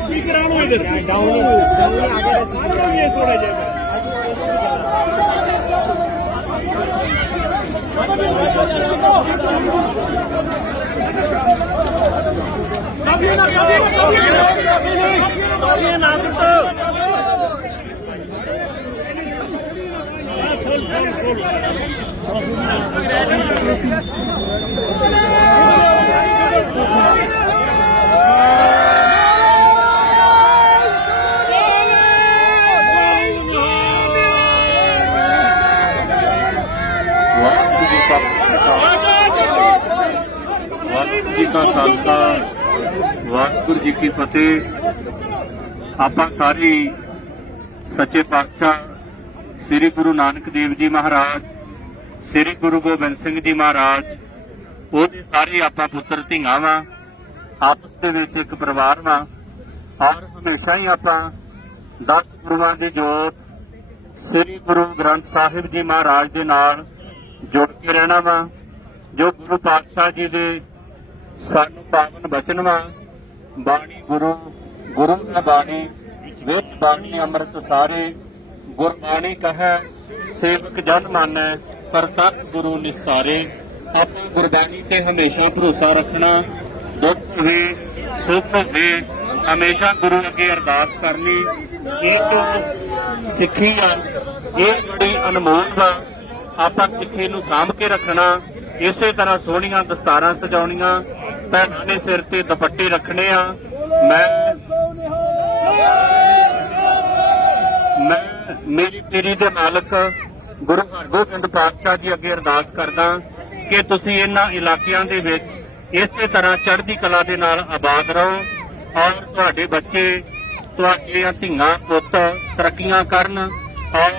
Speaker আনো এদের নিয়ে চলে যাবে ਜੀ ਕਾ ਖਾਲਸਾ, ਵਾਹਿਗੁਰੂ ਜੀ ਕੀ ਫਤਿਹ। ਆਪਾਂ ਸਾਰੇ ਸੱਚੇ ਪਾਤਸ਼ਾਹ ਸ੍ਰੀ ਗੁਰੂ ਨਾਨਕ ਦੇਵ ਜੀ ਮਹਾਰਾਜ, ਸ੍ਰੀ ਗੁਰੂ ਗੋਬਿੰਦ ਸਿੰਘ ਜੀ ਮਹਾਰਾਜ, ਉਹਦੇ ਸਾਰੇ ਆਪਾਂ ਪੁੱਤਰ ਧੀਆਂ ਵਾਂ ਆਪਸ ਦੇ ਵਿੱਚ ਇੱਕ ਪਰਿਵਾਰ ਵਾਂ। ਔਰ ਹਮੇਸ਼ਾ ਹੀ ਆਪਾਂ 10 ਗੁਰੂਆਂ ਦੀ ਜੋਤ ਸ੍ਰੀ ਗੁਰੂ ਗ੍ਰੰਥ ਸਾਹਿਬ ਜੀ ਮਹਾਰਾਜ ਦੇ ਨਾਲ ਜੁੜ ਕੇ ਰਹਿਣਾ ਵਾ, ਜੋ ਗੁਰੂ ਪਾਤਸ਼ਾਹ ਜੀ ਦੇ ਸਾਨੂੰ ਪਾਵਨ ਬਚਨ ਵਾ। ਬਾਣੀ ਗੁਰੂ ਗੁਰੂ ਦਾ ਬਾਣੀ, ਵਿੱਚ ਬਾਣੀ ਅੰਮ੍ਰਿਤ ਸਾਰੇ। ਗੁਰਬਾਣੀ ਕਹੈ, ਸੇਵਕ ਜਨ ਮਾਨੈ, ਪਰ ਤਤ ਗੁਰੂ ਨਿਸਾਰੇ ਆਪਾਂ ਗੁਰਬਾਣੀ ਤੇ ਹਮੇਸ਼ਾ ਭਰੋਸਾ ਰੱਖਣਾ। ਦੁੱਖ ਹੋਵੇ ਸੁੱਖ ਹੋਵੇ ਹਮੇਸ਼ਾ ਗੁਰੂ ਅੱਗੇ ਅਰਦਾਸ ਕਰਨੀ। ਇਹ ਜੋ ਸਿੱਖੀ ਆ, ਇਹ ਬੜੀ ਅਨਮੋਲ ਵਾ। ਆਪਾਂ ਸਿੱਖੀ ਨੂੰ ਸਾਂਭ ਕੇ ਰੱਖਣਾ। ਇਸੇ ਤਰ੍ਹਾਂ ਸੋਹਣੀਆਂ ਦਸਤਾਰਾਂ ਸਜਾਉਣੀਆਂ। ਭੈਣਾਂ ਦੇ ਸਿਰ ਤੇ ਦੁਪੱਟੇ ਰੱਖਣੇ ਆ। ਮੈਂ ਮੈਂ ਮੇਰੀ ਪੀਰੀ ਦੇ ਮਾਲਕ ਗੁਰੂ ਹਰਗੋਬਿੰਦ ਪਾਤਸ਼ਾਹ ਜੀ ਅੱਗੇ ਅਰਦਾਸ ਕਰਦਾ ਕਿ ਤੁਸੀਂ ਇਹਨਾਂ ਇਲਾਕਿਆਂ ਦੇ ਵਿੱਚ ਇਸੇ ਤਰ੍ਹਾਂ ਚੜ੍ਹਦੀ ਕਲਾ ਦੇ ਨਾਲ ਆਬਾਦ ਰਹੋ ਔਰ ਤੁਹਾਡੇ ਬੱਚੇ, ਤੁਹਾਡੀਆਂ ਧੀਆਂ, ਪੁੱਤ ਤਰੱਕੀਆਂ ਕਰਨ ਔਰ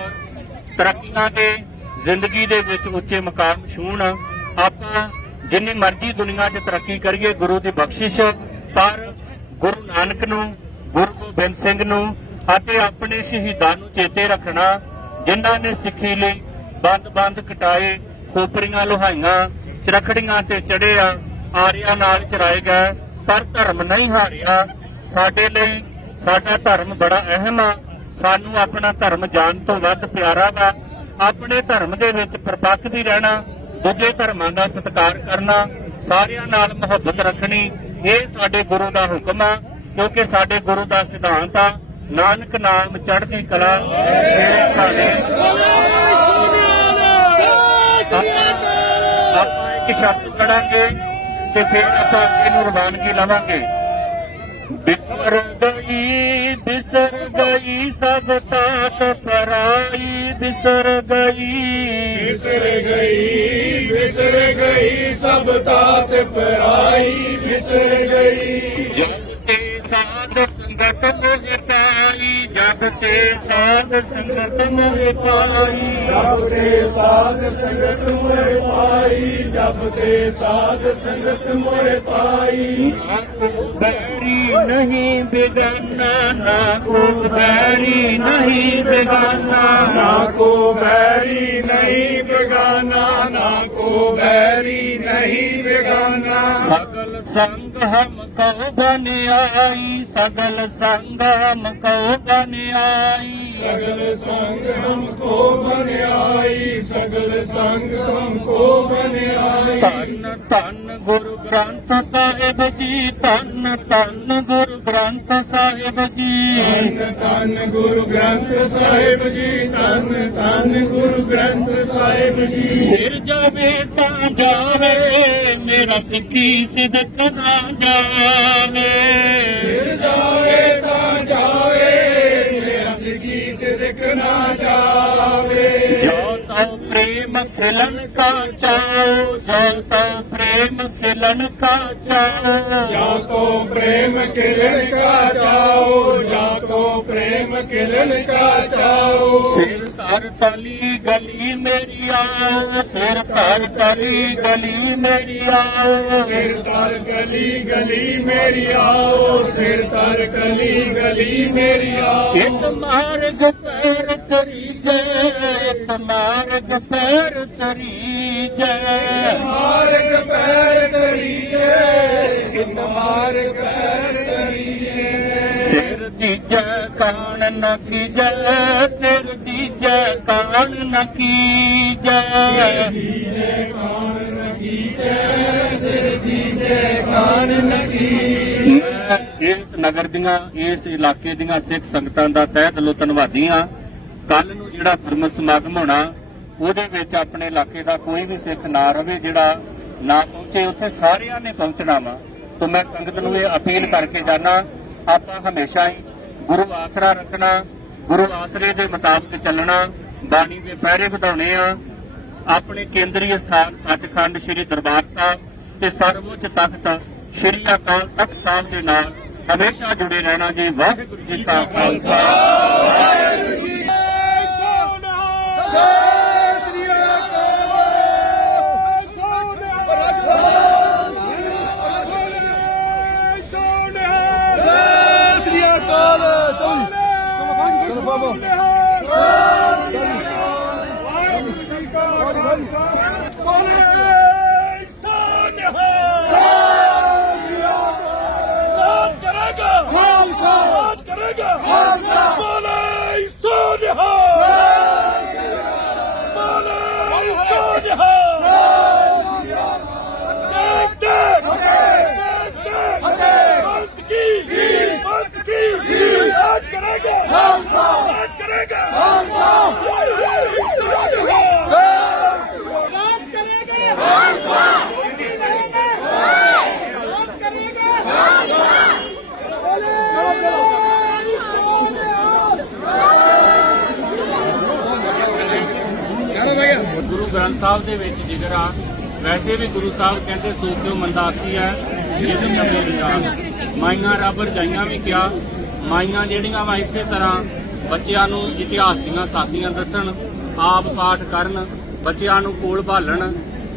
ਤਰੱਕੀਆਂ ਦੇ ਜ਼ਿੰਦਗੀ ਦੇ ਵਿੱਚ ਉੱਚੇ ਮਕਾਮ ਛੂਹਣ। ਆਪਾਂ ਜਿੰਨੀ ਮਰਜ਼ੀ ਦੁਨੀਆ 'ਚ ਤਰੱਕੀ ਕਰੀਏ, ਗੁਰੂ ਦੀ ਬਖਸ਼ਿਸ਼, ਪਰ ਗੁਰੂ ਨਾਨਕ ਨੂੰ, ਗੁਰੂ ਗੋਬਿੰਦ ਸਿੰਘ ਨੂੰ ਅਤੇ ਆਪਣੇ ਸ਼ਹੀਦਾਂ ਨੂੰ ਚੇਤੇ ਰੱਖਣਾ, ਜਿਨ੍ਹਾਂ ਨੇ ਸਿੱਖੀ ਲਈ ਬੰਦ-ਬੰਦ ਕਟਾਏ, ਖੋਪਰੀਆਂ ਲੋਹਾਈਆਂ, ਚਰਖੜੀਆਂ ਤੇ ਚੜਿਆ ਆਰਿਆ ਨਾਲ ਚਰਾਏ ਗਏ, ਪਰ ਧਰਮ ਨਹੀਂ ਹਾਰਿਆ। ਸਾਡੇ ਲਈ ਸਾਡਾ ਧਰਮ ਬੜਾ ਅਹਿਮ ਆ। ਸਾਨੂੰ ਆਪਣਾ ਧਰਮ ਜਾਨ ਤੋਂ ਵੱਧ ਪਿਆਰਾ ਵਾ। ਆਪਣੇ ਧਰਮ ਦੇ ਵਿੱਚ ਪਰਪੱਕ ਵੀ ਰਹਿਣਾ। ਦੂਜੇ ਧਰਮਾਂ ਦਾ ਸਤਿਕਾਰ ਕਰਨਾ, ਸਾਰਿਆਂ ਨਾਲ ਮੁਹੱਬਤ ਰੱਖਣੀ, ਇਹ ਸਾਡੇ ਗੁਰੂ ਦਾ ਹੁਕਮ ਆ, ਕਿਉਂਕਿ ਸਾਡੇ ਗੁਰੂ ਦਾ ਸਿਧਾਂਤ ਆ, ਨਾਨਕ ਨਾਮ ਚੜ੍ਹਦੀ ਕਲਾ, ਮੇਰੇ ਖਾਣੇ ਆਪਾਂ ਇੱਕ ਸ਼ਬਦ ਪੜਾਂਗੇ ਤੇ ਫਿਰ ਆਪਾਂ ਇਹਨੂੰ ਰਵਾਨਗੀ ਲਵਾਂਗੇ। ਬਿਸਰ ਗਈ ਬਿਸਰ ਗਈ ਸਭ ਤਾਤ ਪਰਾਈ ਬਿਸਰ ਗਈ। ਵਿਸਰ ਗਈ ਵਿਸਰ ਗਈ ਸਭ ਤਾਤ ਪਰਾਈ ਵਿਸਰ ਗਈ। ਤੇ ਸਾਧ ਸੰਗਤ ਮੋਹ ਪਾਈ ਜਬ ਤੇ ਸਾਧ ਸੰਗਤ ਮੋਹ ਪਾਈ। ਤੇ ਸਾਧ ਸੰਗਤ ਮੋਹਿ ਪਾਈ ਜਬ ਤੇ ਸਾਧ ਸੰਗਤ ਮੋਹਿ ਪਾਈ। ਬੈਰੀ ਨਹੀਂ ਬੇਗਾਨਾ ਨਾ ਕੋ ਬੈਰੀ ਨਹੀਂ ਬੇਗਾਨਾ ਨਾ ਕੋ ਬੈਰੀ ਨਹੀਂ ਬੇਗਾਨਾ ਨਾ ਕੋ ਬੈਰੀ ਨਹੀਂ ਬੇਗਾਨਾ ਸਗਲ ਸੰਗ ਹਮ ਕਉ ਬਨਿਆਈ ਸਗਲ ਸੰਗ ਹਮ ਕਉ ਬਨਿਆਈ। ਸਗਲ ਸੰਗ ਹਮਕੋ ਬਨਿਆਈ ਸਗਲ ਸੰਗ ਹਮਕੋ ਬਨਿਆਈ। ਧੰਨ ਧੰਨ ਗੁਰੂ ਗ੍ਰੰਥ ਸਾਹਿਬ ਜੀ ਧੰਨ ਧੰਨ ਗੁਰੂ ਗ੍ਰੰਥ ਸਾਹਿਬ ਜੀ। ਧੰਨ ਧੰਨ ਗੁਰੂ ਗ੍ਰੰਥ ਸਾਹਿਬ ਜੀ ਧੰਨ ਧੰਨ ਗੁਰੂ ਗ੍ਰੰਥ ਸਾਹਿਬ ਜੀ। ਸਿਰ ਜਾਵੇ ਤਾਂ ਜਾਵੇ ਮੇਰਾ ਸਿੱਖੀ ਸਿਦਕ ਨਾ ਜਾਵੇ। ਸਿਰ ਜਾਵੇ ਤਾਂ ਜਾਵੇ ਮੇਰਾ ਸਿੱਖੀ ਸਿਦਕ ਨਾ ਜਾਵੇ। ਜੋ ਤਉ ਪ੍ਰੇਮ ਖਿਲਨ ਕਾ ਚਾਓ ਜੋ ਪ੍ਰੇਮ ਖਿਲਨ ਕਾ ਚਾਓ ਜਾਂ ਤੋ ਪ੍ਰੇਮ ਕਾ ਚਾਓ ਜਾਂ ਤੋ ਪ੍ਰੇਮ ਕਿਰਨ ਕਾ ਚਾਓ ਸਿਰ ਤਲੀ ਗਲੀ ਮੇਰੀ ਆ ਸਿਰ ਧਰ ਤਲੀ ਗਲੀ ਮੇਰੀ ਆ। ਸਿਰ ਤਰ ਗਲੀ ਗਲੀ ਮੇਰੀ ਆਓ ਸਿਰ ਤਰ ਗਲੀ ਗਲੀ ਮੇਰੀ ਆਓ ਇੱਕ ਮਾਰਗ ਪੈਰ ਤਰੀ ਜੈ ਇੱਕ ਮਾਰਗ ਪੈਰ ਤਰੀ ਜੈ। ਮਾਰਗ ਪੈਰ ਕਰੀਏ ਇੱਕ ਮਾਰਗ ਪੈਰ ਕਰੀਏ ਸਿਰ ਦੀਜੈ ਕਾਣ ਨ ਕੀਜੈ ਸਿਰ ਦੀਜੈ ਕਾਣ ਨ ਕੀਜੈ ਦੀਜੇ ਕਾਨ ਨਕੀਜੇ ਸਿਰ ਦੀਜੇ ਕਾਨ ਨਕੀ ਮੈਂ ਇਸ ਨਗਰ ਦੀਆਂ, ਇਸ ਇਲਾਕੇ ਦੀਆਂ ਸਿੱਖ ਸੰਗਤਾਂ ਦਾ ਤਹਿ ਦਿਲੋਂ ਧੰਨਵਾਦੀ ਹਾਂ। ਕੱਲ ਨੂੰ ਜਿਹੜਾ ਗੁਰਮਤਿ ਸਮਾਗਮ ਹੋਣਾ, ਉਹਦੇ ਵਿੱਚ ਆਪਣੇ ਇਲਾਕੇ ਦਾ ਕੋਈ ਵੀ ਸਿੱਖ ਨਾ ਰਵੇ, ਜਿਹੜਾ ਨਾ ਪਹੁੰਚੇ, ਉੱਥੇ ਸਾਰਿਆਂ ਨੇ ਪਹੁੰਚਣਾ ਵਾ। ਤਾਂ ਮੈਂ ਸੰਗਤ ਨੂੰ ਇਹ ਅਪੀਲ ਕਰਕੇ ਜਾਣਾ ਆਪਾਂ ਹਮੇਸ਼ਾ ਹੀ ਗੁਰੂ ਆਸਰਾ ਰੱਖਣਾ ਗੁਰੂ ਆਸਰੇ ਦੇ ਮੁਤਾਬਕ ਚੱਲਣਾ ਬਾਣੀ ਦੇ ਪਹਿਰੇ ਵਧਾਉਣੇ ਆ। ਆਪਣੇ ਕੇਂਦਰੀ ਸਥਾਨ ਸੱਚਖੰਡ ਸ੍ਰੀ ਦਰਬਾਰ ਸਾਹਿਬ ਤੇ ਸਰਵਉੱਚ ਤਖਤ ਸ੍ਰੀ ਅਕਾਲ ਤਖਤ ਸਾਹਿਬ ਦੇ ਨਾਲ ਹਮੇਸ਼ਾ ਜੁੜੇ ਰਹਿਣਾ ਜੀ। ਵਾਹਿਗੁਰੂ ਜੀ ਕਾ ਖਾਲਸਾ। ਰਾਜ ਸਾਹਿਬ ਦੇ ਵਿੱਚ ਜ਼ਿਕਰ ਆ। ਵੈਸੇ ਵੀ ਗੁਰੂ ਸਾਹਿਬ ਕਹਿੰਦੇ ਸੋ ਕਿਉ ਮੰਦਾਸੀ ਹੈ ਜਿਸ ਨੇ ਮੇਰੀਆਂ ਮਾਈਆਂ ਰੱਬ ਰਜਾਈਆਂ ਵੀ ਕਿਹਾ ਮਾਈਆਂ ਜਿਹੜੀਆਂ ਵਾ ਇਸੇ ਤਰ੍ਹਾਂ ਬੱਚਿਆਂ ਨੂੰ ਇਤਿਹਾਸ ਦੀਆਂ ਸਾਖੀਆਂ ਦੱਸਣ, ਆਪ ਪਾਠ ਕਰਨ, ਬੱਚਿਆਂ ਨੂੰ ਕੋਲ ਭਾਲਣ।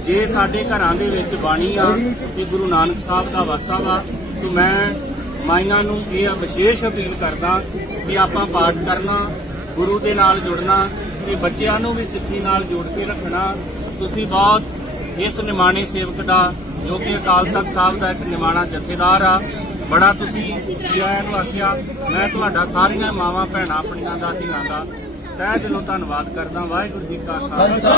ਜੇ ਸਾਡੇ ਘਰਾਂ ਦੇ ਵਿੱਚ ਬਾਣੀ ਆ ਤੇ ਗੁਰੂ ਨਾਨਕ ਸਾਹਿਬ ਦਾ ਵਾਸਾ ਵਾ, ਤੇ ਮੈਂ ਮਾਈਆਂ ਨੂੰ ਇਹ ਵਿਸ਼ੇਸ਼ ਅਪੀਲ ਕਰਦਾ ਕਿ ਆਪਾਂ ਪਾਠ ਕਰਨਾ, ਗੁਰੂ ਦੇ ਨਾਲ ਜੁੜਨਾ ਤੇ ਬੱਚਿਆਂ ਨੂੰ ਵੀ ਸਿੱਖੀ ਨਾਲ ਜੋੜ ਕੇ ਰੱਖਣਾ, ਤੁਸੀਂ ਬਹੁਤ ਇਸ ਨਿਮਾਣੇ ਸੇਵਕ ਦਾ, ਜੋ ਕਿ ਅਕਾਲ ਤਖਤ ਸਾਹਿਬ ਦਾ ਇੱਕ ਨਿਮਾਣਾ ਜਥੇਦਾਰ ਆ, ਬੜਾ ਤੁਸੀਂ ਜੀ ਨੂੰ ਆਖਿਆ, ਮੈਂ ਤੁਹਾਡਾ ਸਾਰੀਆਂ ਮਾਵਾਂ ਭੈਣਾਂ ਆਪਣੀਆਂ ਦਾ ਧੀਆਂ ਦਾ ਤਹਿ ਦਿਲੋਂ ਧੰਨਵਾਦ ਕਰਦਾ, ਵਾਹਿਗੁਰੂ ਜੀ ਕਾ ਖਾਲਸਾ।